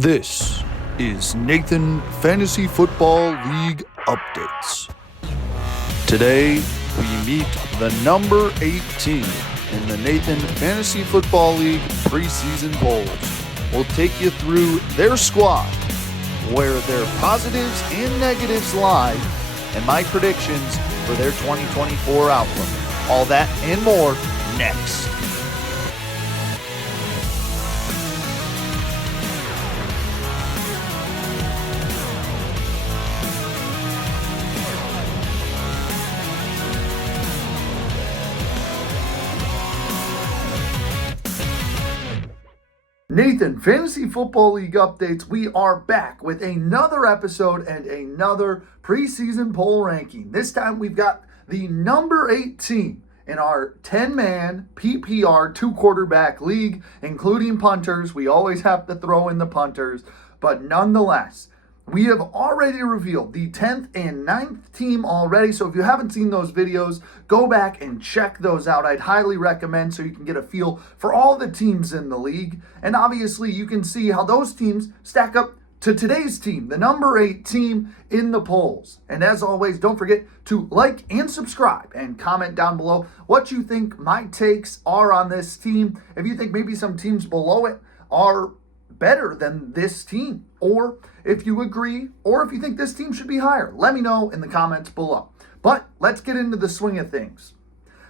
This is Nathan Fantasy Football League Updates. Today, we meet the number 8 team in the Nathan Fantasy Football League preseason polls. We'll take you through their squad, where their positives and negatives lie, and my predictions for their 2024 outlook. All that and more next. Nathan, Fantasy Football League Updates. We are back with another episode and another preseason poll ranking. This time we've got the number 8 team in our 10-man PPR 2-quarterback league, including punters. We always have to throw in the punters, but nonetheless, we have already revealed the 10th and 9th team already, so if you haven't seen those videos, go back and check those out. I'd highly recommend so you can get a feel for all the teams in the league, and obviously you can see how those teams stack up to today's team, the number 8 team in the polls. And as always, don't forget to like and subscribe and comment down below what you think my takes are on this team. If you think maybe some teams below it are better than this team, or if you agree, or if you think this team should be higher, let me know in the comments below. But let's get into the swing of things.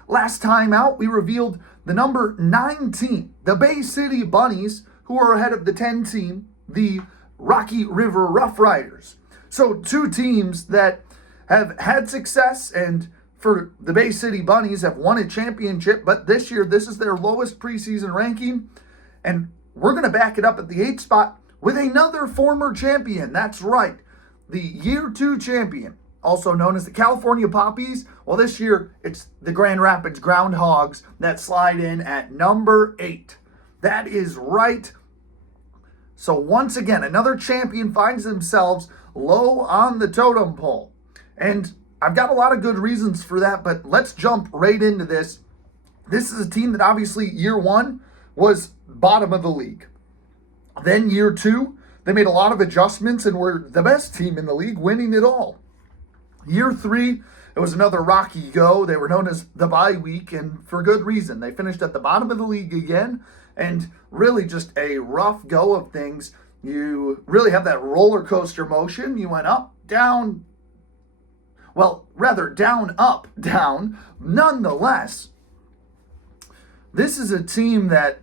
Last time out, we revealed the number 9 team, the Bay City Bunnies, who are ahead of the 10 team, the Rocky River Rough Riders. So 2 teams that have had success, and for the Bay City Bunnies have won a championship, but this year this is their lowest preseason ranking, and we're going to back it up at the 8th spot with another former champion. That's right, the Year 2 champion, also known as the California Poppies. Well, this year it's the Grand Rapids Groundhogs that slide in at number 8. That is right. So once again, another champion finds themselves low on the totem pole. And I've got a lot of good reasons for that, but let's jump right into this. This is a team that obviously year 1 was bottom of the league. Then year 2, they made a lot of adjustments and were the best team in the league, winning it all. Year 3, it was another rocky go. They were known as the bye week, and for good reason. They finished at the bottom of the league again, and really just a rough go of things. You really have that roller coaster motion. You went up, down, well, rather down, up, down. Nonetheless, this is a team that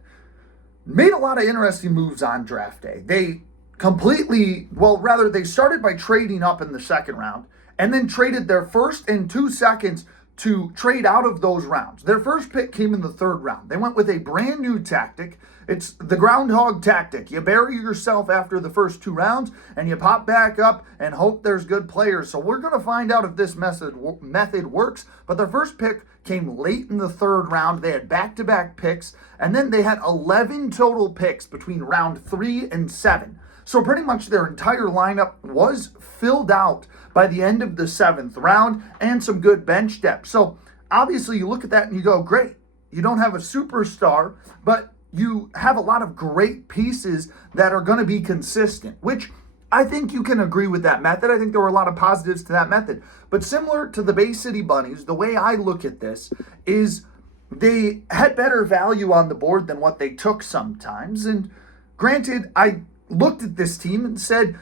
made a lot of interesting moves on draft day. They they started by trading up in the second round and then traded their first and 2 seconds to trade out of those rounds. Their first pick came in the 3rd round. They went with a brand new tactic. It's the groundhog tactic. You bury yourself after the first 2 rounds and you pop back up and hope there's good players. So we're going to find out if this method works. But their first pick came late in the 3rd round. They had back-to-back picks, and then they had 11 total picks between round 3 and 7. So pretty much their entire lineup was filled out by the end of the 7th round, and some good bench depth. So obviously you look at that and you go, great. You don't have a superstar, but you have a lot of great pieces that are going to be consistent, which I think you can agree with that method. I think there were a lot of positives to that method. But similar to the Bay City Bunnies, the way I look at this is they had better value on the board than what they took sometimes. And granted, I looked at this team and said,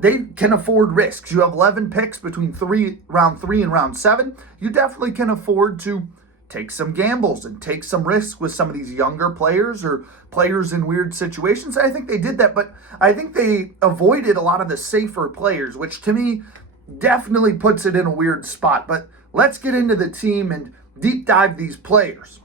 they can afford risks. You have 11 picks between round 3 and round 7. You definitely can afford to take some gambles and take some risks with some of these younger players or players in weird situations. I think they did that, but I think they avoided a lot of the safer players, which to me definitely puts it in a weird spot. But let's get into the team and deep dive these players.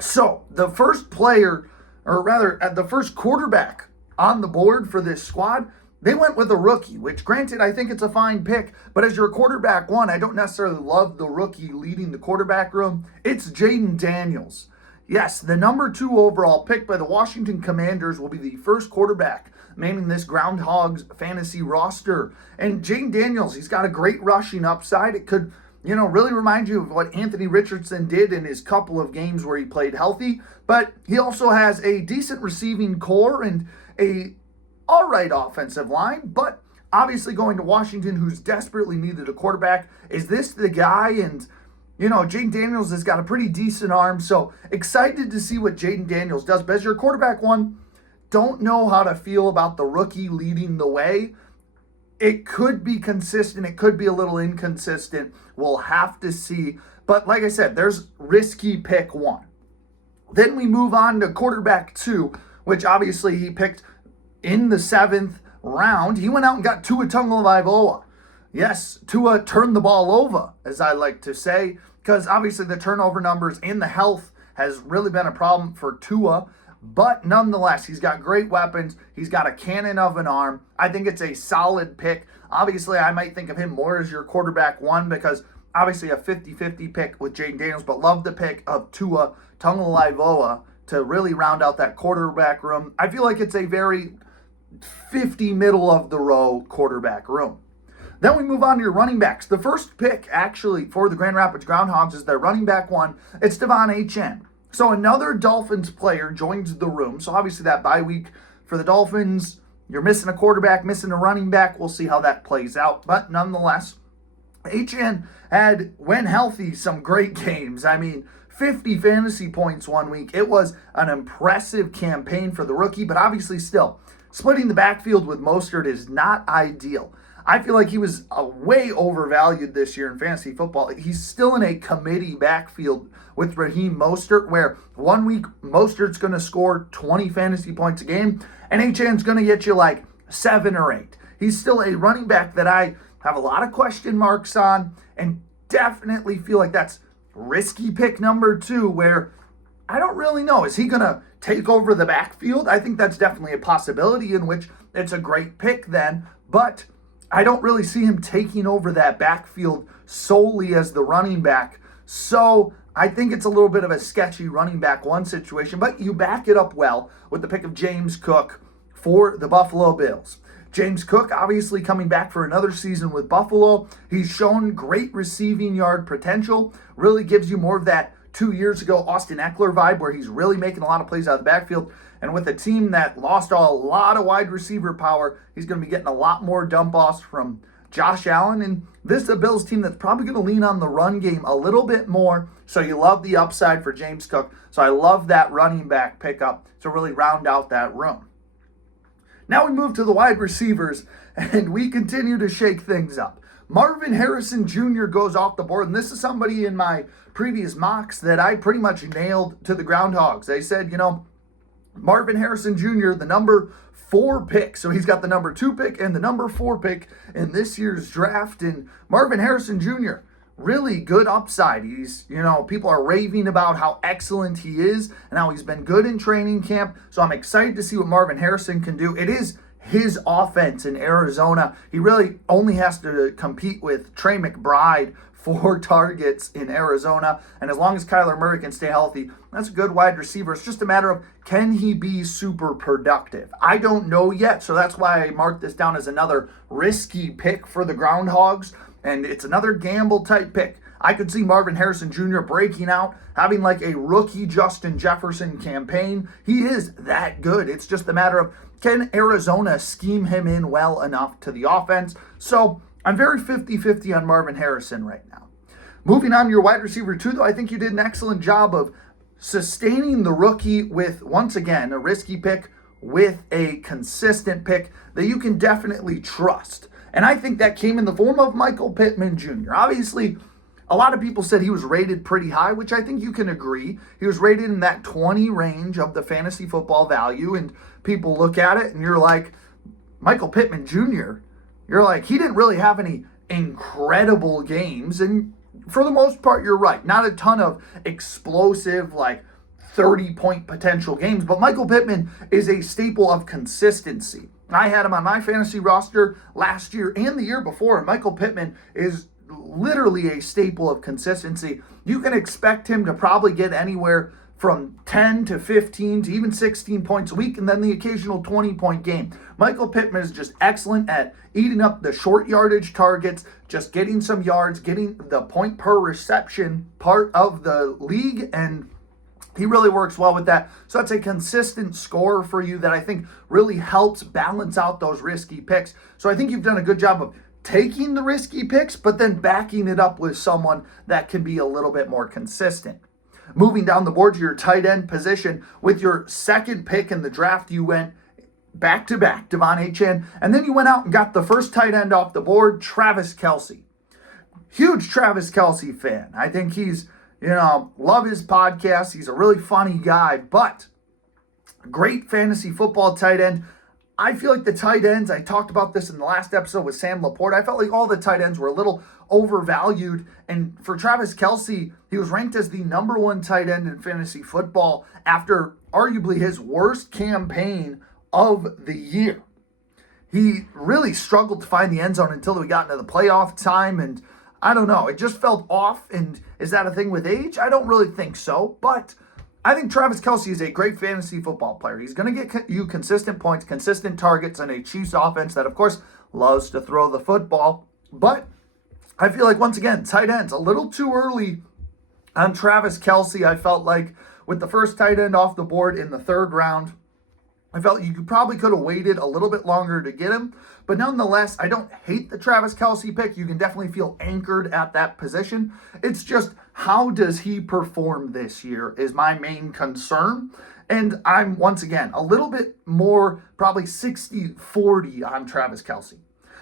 So the first player, or rather the first quarterback on the board for this squad, they went with a rookie, which granted, I think it's a fine pick, but as your quarterback 1, I don't necessarily love the rookie leading the quarterback room. It's Jaden Daniels. Yes, the number 2 overall pick by the Washington Commanders will be the first quarterback naming this Groundhogs fantasy roster. And Jaden Daniels, he's got a great rushing upside. It could, really remind you of what Anthony Richardson did in his couple of games where he played healthy. But he also has a decent receiving core and a all right offensive line, but obviously going to Washington, who's desperately needed a quarterback. Is this the guy? And, Jaden Daniels has got a pretty decent arm, so excited to see what Jaden Daniels does. But as your quarterback one, don't know how to feel about the rookie leading the way. It could be consistent. It could be a little inconsistent. We'll have to see. But like I said, there's risky pick one. Then we move on to quarterback two, which obviously he picked in the 7th round. He went out and got Tua Tagovailoa. Yes, Tua turned the ball over, as I like to say, because obviously the turnover numbers and the health has really been a problem for Tua. But nonetheless, he's got great weapons. He's got a cannon of an arm. I think it's a solid pick. Obviously, I might think of him more as your quarterback one because obviously a 50-50 pick with Jaden Daniels, but love the pick of Tua Tagovailoa to really round out that quarterback room. I feel like it's a very 50 middle-of-the-row quarterback room. Then we move on to your running backs. The first pick, actually, for the Grand Rapids Groundhogs is their running back one. It's Devon Achane. So another Dolphins player joins the room. So obviously that bye week for the Dolphins, you're missing a quarterback, missing a running back. We'll see how that plays out. But nonetheless, Achane had, when healthy, some great games. 50 fantasy points one week. It was an impressive campaign for the rookie, but obviously still, splitting the backfield with Mostert is not ideal. I feel like he was way overvalued this year in fantasy football. He's still in a committee backfield with Raheem Mostert, where 1 week Mostert's going to score 20 fantasy points a game, and Achane's going to get you like 7 or 8. He's still a running back that I have a lot of question marks on, and definitely feel like that's risky pick number 2, where I don't really know. Is he going to take over the backfield? I think that's definitely a possibility, in which it's a great pick then, but I don't really see him taking over that backfield solely as the running back. So I think it's a little bit of a sketchy running back one situation, but you back it up well with the pick of James Cook for the Buffalo Bills. James Cook obviously coming back for another season with Buffalo. He's shown great receiving yard potential, really gives you more of that 2 years ago Austin Eckler vibe, where he's really making a lot of plays out of the backfield. And with a team that lost a lot of wide receiver power, he's going to be getting a lot more dump-offs from Josh Allen. And this is a Bills team that's probably going to lean on the run game a little bit more. So you love the upside for James Cook. So I love that running back pickup to really round out that room. Now we move to the wide receivers, and we continue to shake things up. Marvin Harrison Jr. goes off the board, and this is somebody in my previous mocks that I pretty much nailed to the Groundhogs. They said, Marvin Harrison Jr., the number 4 pick. So he's got the number 2 pick and the number 4 pick in this year's draft. And Marvin Harrison Jr., really good upside. He's, people are raving about how excellent he is and how he's been good in training camp. So I'm excited to see what Marvin Harrison can do. It is his offense in Arizona. He really only has to compete with Trey McBride for targets in Arizona. And as long as Kyler Murray can stay healthy, that's a good wide receiver. It's just a matter of, can he be super productive? I don't know yet, so that's why I marked this down as another risky pick for the Groundhogs. And it's another gamble type pick. I could see Marvin Harrison Jr. breaking out, having like a rookie Justin Jefferson campaign. He is that good. It's just a matter of, can Arizona scheme him in well enough to the offense? So I'm very 50-50 on Marvin Harrison right now. Moving on to your wide receiver 2, though, I think you did an excellent job of sustaining the rookie with, once again, a risky pick with a consistent pick that you can definitely trust. And I think that came in the form of Michael Pittman Jr. Obviously, a lot of people said he was rated pretty high, which I think you can agree. He was rated in that 20 range of the fantasy football value, and people look at it and you're like, Michael Pittman Jr., you're like, he didn't really have any incredible games. And for the most part, you're right. Not a ton of explosive, 30-point potential games. But Michael Pittman is a staple of consistency. I had him on my fantasy roster last year and the year before. And Michael Pittman is literally a staple of consistency. You can expect him to probably get anywhere from 10 to 15 to even 16 points a week, and then the occasional 20-point game. Michael Pittman is just excellent at eating up the short yardage targets, just getting some yards, getting the point per reception part of the league, and He really works well with that. So that's a consistent scorer for you that I think really helps balance out those risky picks. So I think you've done a good job of taking the risky picks, but then backing it up with someone that can be a little bit more consistent. Moving down the board to your tight end position, with your second pick in the draft, you went back-to-back, Devon Achane, and then you went out and got the first tight end off the board, Travis Kelce. Huge Travis Kelce fan. I think he's, love his podcast. He's a really funny guy, but great fantasy football tight end. I feel like the tight ends, I talked about this in the last episode with Sam Laporte, I felt like all the tight ends were a little overvalued. And for Travis Kelce, he was ranked as the number one tight end in fantasy football after arguably his worst campaign of the year. He really struggled to find the end zone until we got into the playoff time, and I don't know, it just felt off. And is that a thing with age? I don't really think so, but I think Travis Kelce is a great fantasy football player. He's going to get you consistent points, consistent targets, and a Chiefs offense that, of course, loves to throw the football. But I feel like, once again, tight ends, a little too early on Travis Kelce. I felt like with the first tight end off the board in the third round, I felt you probably could have waited a little bit longer to get him. But nonetheless, I don't hate the Travis Kelce pick. You can definitely feel anchored at that position. It's just, how does he perform this year is my main concern. And I'm, once again, a little bit more, probably 60-40 on Travis Kelce.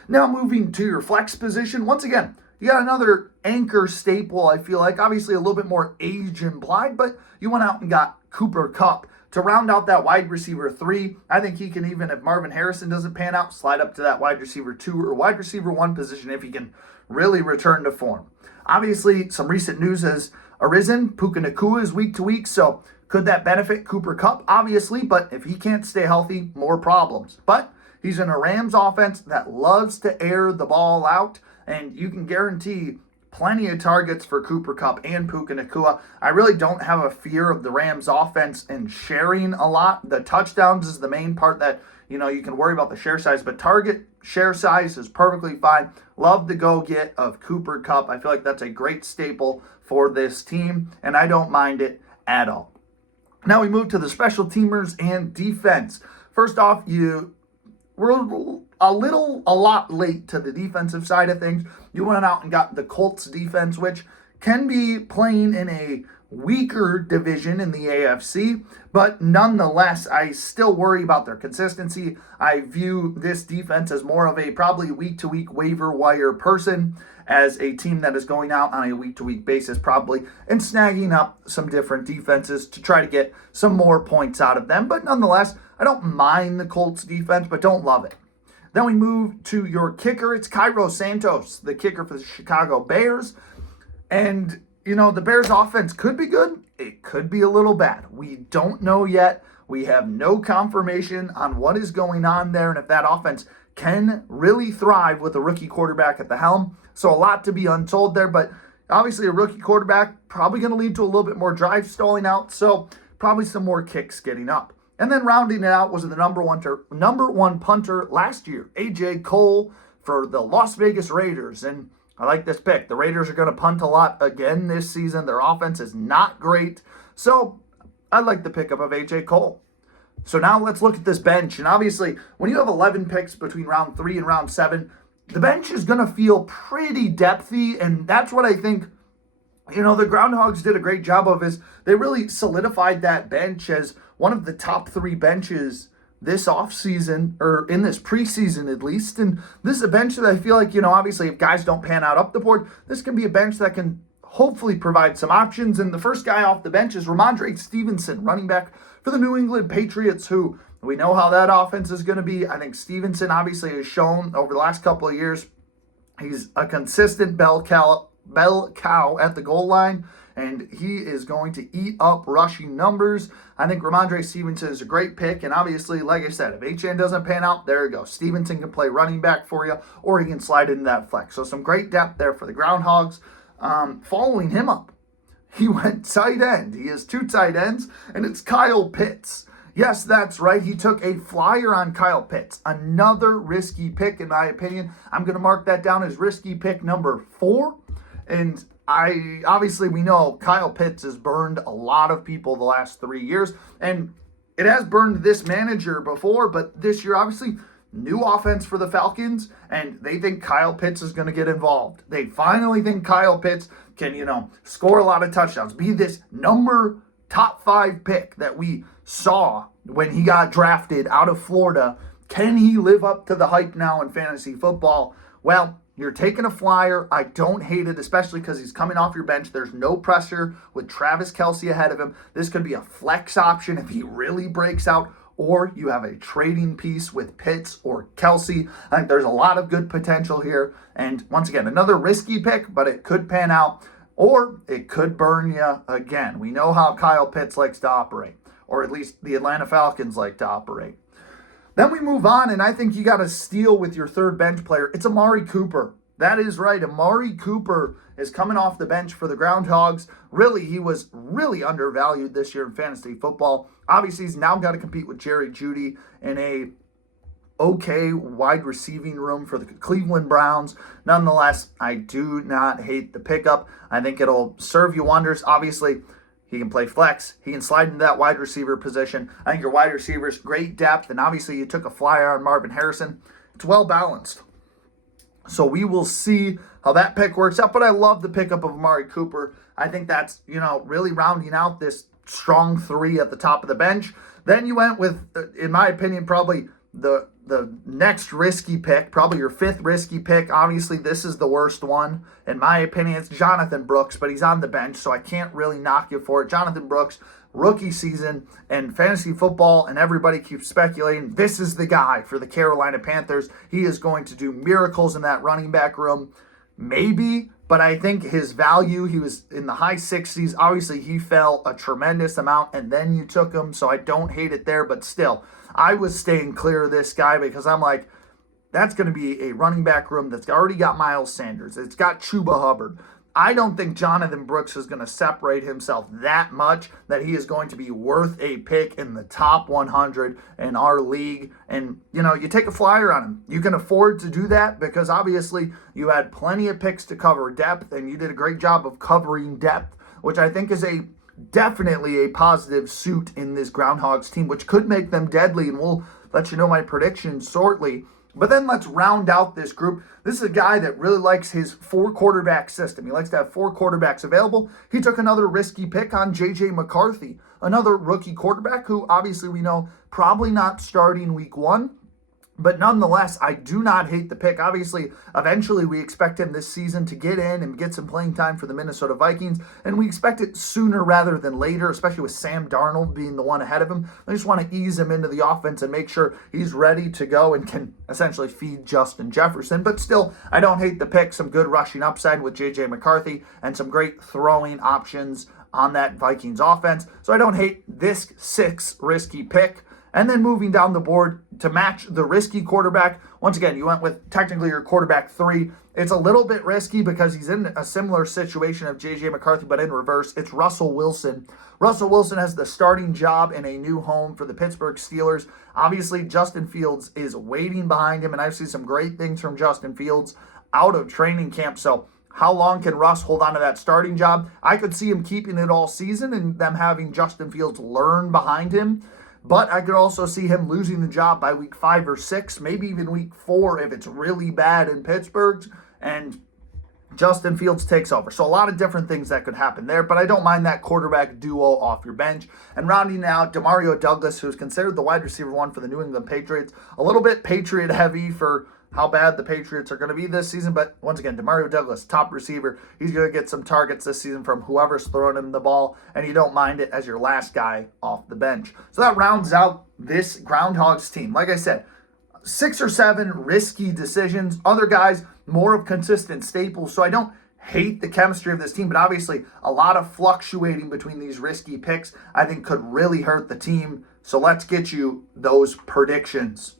Now moving to your flex position. Once again, you got another anchor staple, I feel like. Obviously a little bit more age implied, but you went out and got Cooper Kupp to round out that wide receiver 3. I think he can, even if Marvin Harrison doesn't pan out, slide up to that wide receiver 2 or wide receiver 1 position if he can really return to form. Obviously, some recent news has arisen. Puka Nacua is week to week, so could that benefit Cooper Kupp? Obviously, but if he can't stay healthy, more problems. But he's in a Rams offense that loves to air the ball out, and you can guarantee plenty of targets for Cooper Kupp and Puka Nacua. I really don't have a fear of the Rams offense and sharing a lot. The touchdowns is the main part that, you can worry about the share size, but target share size is perfectly fine. Love the go get of Cooper Kupp. I feel like that's a great staple for this team, and I don't mind it at all. Now we move to the special teamers and defense. First off, we're a lot late to the defensive side of things. You went out and got the Colts defense, which can be playing in a weaker division in the AFC, but nonetheless, I still worry about their consistency. I view this defense as more of a probably week-to-week waiver wire person, as a team that is going out on a week-to-week basis probably and snagging up some different defenses to try to get some more points out of them. But nonetheless, I don't mind the Colts defense, but don't love it. Then we move to your kicker. It's Cairo Santos, the kicker for the Chicago Bears. And, the Bears offense could be good. It could be a little bad. We don't know yet. We have no confirmation on what is going on there and if that offense can really thrive with a rookie quarterback at the helm. So a lot to be untold there, but obviously a rookie quarterback probably going to lead to a little bit more drive stalling out. So probably some more kicks getting up. And then rounding it out was the number one punter last year, A.J. Cole for the Las Vegas Raiders. And I like this pick. The Raiders are going to punt a lot again this season. Their offense is not great. So I like the pickup of A.J. Cole. So now let's look at this bench. And obviously, when you have 11 picks between round 3 and round 7, the bench is going to feel pretty depthy. And that's what I think, the Groundhogs did a great job of, is they really solidified that bench as one of the top 3 benches this offseason, or in this preseason at least. And this is a bench that I feel like, obviously if guys don't pan out up the board, this can be a bench that can hopefully provide some options. And the first guy off the bench is Ramondre Stevenson, running back for the New England Patriots, who we know how that offense is going to be. I think Stevenson obviously has shown over the last couple of years he's a consistent bell cow at the goal line, and he is going to eat up rushing numbers. I think Ramondre Stevenson is a great pick, and obviously, like I said, if Achane doesn't pan out, there you go. Stevenson can play running back for you, or he can slide into that flex. So some great depth there for the Groundhogs. Following him up, he went tight end. He has 2 tight ends, and it's Kyle Pitts. Yes, that's right. He took a flyer on Kyle Pitts. Another risky pick, in my opinion. I'm going to mark that down as risky pick number 4. And Obviously we know Kyle Pitts has burned a lot of people the last 3 years, and it has burned this manager before, but this year, obviously, new offense for the Falcons, and they think Kyle Pitts is going to get involved. They finally think Kyle Pitts can, score a lot of touchdowns, be this top 5 pick that we saw when he got drafted out of Florida. Can he live up to the hype now in fantasy football? Well, you're taking a flyer. I don't hate it, especially because he's coming off your bench. There's no pressure with Travis Kelce ahead of him. This could be a flex option if he really breaks out, or you have a trading piece with Pitts or Kelce. I think there's a lot of good potential here. And once again, another risky pick, but it could pan out, or it could burn you again. We know how Kyle Pitts likes to operate, or at least the Atlanta Falcons like to operate. Then we move on, and I think you got to steal with your third bench player. It's Amari Cooper. That is right. Amari Cooper is coming off the bench for the Groundhogs. Really, he was really undervalued this year in fantasy football. Obviously, he's now got to compete with Jerry Jeudy in a okay wide receiving room for the Cleveland Browns. Nonetheless, I do not hate the pickup. I think it'll serve you wonders. Obviously, he can play flex. He can slide into that wide receiver position. I think your wide receivers, great depth, and obviously you took a flyer on Marvin Harrison. It's well balanced. So we will see how that pick works out, but I love the pickup of Amari Cooper. I think that's, really rounding out this strong 3 at the top of the bench. Then you went with, in my opinion, probably the next risky pick, probably your 5th risky pick. Obviously, this is the worst one. In my opinion, it's Jonathan Brooks, but he's on the bench, so I can't really knock you for it. Jonathan Brooks, rookie season, and fantasy football, and everybody keeps speculating this is the guy for the Carolina Panthers. He is going to do miracles in that running back room. Maybe, but I think his value, he was in the high 60s. Obviously, he fell a tremendous amount, and then you took him, so I don't hate it there, but still, I was staying clear of this guy because I'm like, that's going to be a running back room that's already got Miles Sanders. It's got Chuba Hubbard. I don't think Jonathan Brooks is going to separate himself that much that he is going to be worth a pick in the top 100 in our league. And, you take a flyer on him. You can afford to do that because obviously you had plenty of picks to cover depth, and you did a great job of covering depth, which I think is definitely a positive suit in this Groundhogs team, which could make them deadly, and we'll let you know my predictions shortly. But then let's round out this group. This is a guy that really likes his 4-quarterback system. He likes to have 4 quarterbacks available. He took another risky pick on J.J. McCarthy, another rookie quarterback who obviously we know probably not starting week 1. But nonetheless, I do not hate the pick. Obviously, eventually we expect him this season to get in and get some playing time for the Minnesota Vikings, and we expect it sooner rather than later, especially with Sam Darnold being the one ahead of him. I just want to ease him into the offense and make sure he's ready to go and can essentially feed Justin Jefferson. But still, I don't hate the pick. Some good rushing upside with J.J. McCarthy and some great throwing options on that Vikings offense. So I don't hate this 6th risky pick. And then moving down the board to match the risky quarterback. Once again, you went with technically your quarterback 3. It's a little bit risky because he's in a similar situation of J.J. McCarthy, but in reverse. It's Russell Wilson. Russell Wilson has the starting job in a new home for the Pittsburgh Steelers. Obviously, Justin Fields is waiting behind him, and I've seen some great things from Justin Fields out of training camp. So how long can Russ hold on to that starting job? I could see him keeping it all season and them having Justin Fields learn behind him. But I could also see him losing the job by week 5 or 6, maybe even week 4 if it's really bad in Pittsburgh and Justin Fields takes over. So a lot of different things that could happen there, but I don't mind that quarterback duo off your bench. And rounding out, Demario Douglas, who's considered the wide receiver 1 for the New England Patriots. A little bit Patriot heavy for how bad the Patriots are going to be this season. But once again, Demario Douglas, top receiver. He's going to get some targets this season from whoever's throwing him the ball, and you don't mind it as your last guy off the bench. So that rounds out this Groundhogs team. Like I said, 6 or 7 risky decisions. Other guys, more of consistent staples. So I don't hate the chemistry of this team, but obviously a lot of fluctuating between these risky picks I think could really hurt the team. So let's get you those predictions.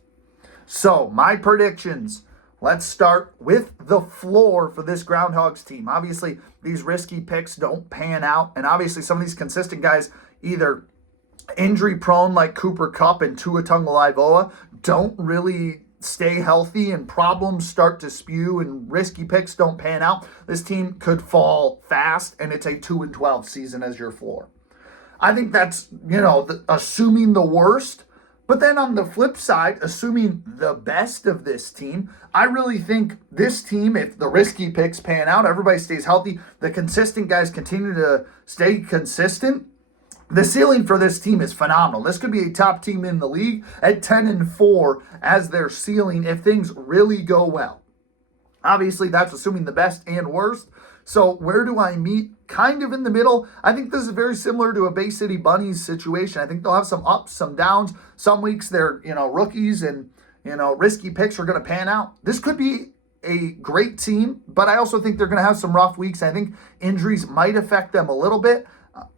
So, my predictions. Let's start with the floor for this Groundhogs team. Obviously, these risky picks don't pan out. And obviously, some of these consistent guys, either injury-prone like Cooper Kupp and Tua Tagovailoa, don't really stay healthy and problems start to spew and risky picks don't pan out, this team could fall fast, and it's a 2-12 season as your floor. I think that's, assuming the worst. But then on the flip side, assuming the best of this team, I really think this team, if the risky picks pan out, everybody stays healthy, the consistent guys continue to stay consistent, the ceiling for this team is phenomenal. This could be a top team in the league at 10-4 as their ceiling if things really go well. Obviously, that's assuming the best and worst. So where do I meet? Kind of in the middle. I think this is very similar to a Bay City Bunnies situation. I think they'll have some ups, some downs. Some weeks they're, rookies and, risky picks are going to pan out. This could be a great team, but I also think they're going to have some rough weeks. I think injuries might affect them a little bit.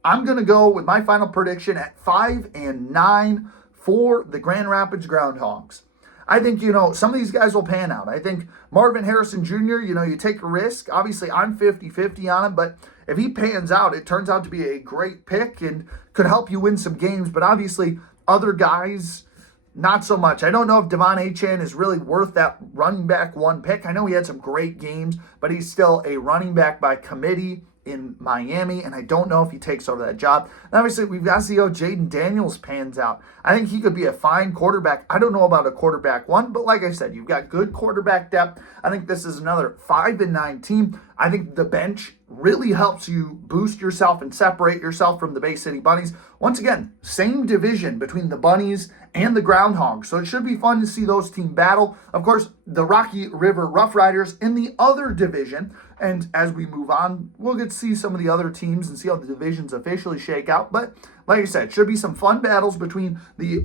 I'm going to go with my final prediction at 5-9 for the Grand Rapids Groundhogs. I think, some of these guys will pan out. I think Marvin Harrison Jr., you take a risk. Obviously, I'm 50-50 on him, but if he pans out, it turns out to be a great pick and could help you win some games. But obviously, other guys, not so much. I don't know if Devon Achane is really worth that running back one pick. I know he had some great games, but he's still a running back by committee in Miami, and I don't know if he takes over that job. And obviously, we've got to see how Jaden Daniels pans out. I think he could be a fine quarterback. I don't know about a quarterback one, but like I said, you've got good quarterback depth. I think this is another 5-9 team. I think the bench really helps you boost yourself and separate yourself from the Bay City Bunnies. Once again, same division between the Bunnies and the Groundhogs, so it should be fun to see those teams battle. Of course, the Rocky River Rough Riders in the other division, and as we move on, we'll get to see some of the other teams and see how the divisions officially shake out. But like I said, should be some fun battles between the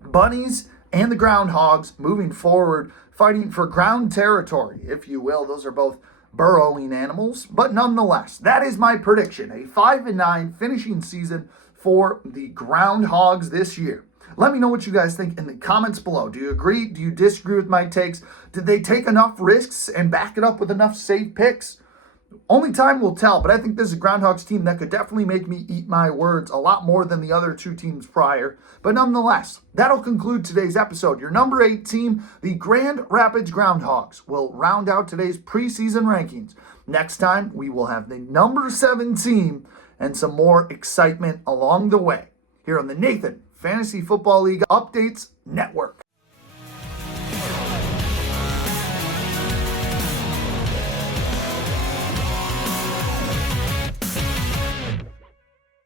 Bunnies and the Groundhogs moving forward, fighting for ground territory, if you will. Those are both burrowing animals, but nonetheless, that is my prediction, a 5-9 finishing season for the Groundhogs this year. Let me know what you guys think in the comments below. Do you agree? Do you disagree with my takes? Did they take enough risks and back it up with enough safe picks? Only time will tell, but I think this is a Groundhogs team that could definitely make me eat my words a lot more than the other two teams prior. But nonetheless, that'll conclude today's episode. Your number 8 team, the Grand Rapids Groundhogs, will round out today's preseason rankings. Next time, we will have the number 7 team and some more excitement along the way here on the Nathan Fantasy Football League Updates Network.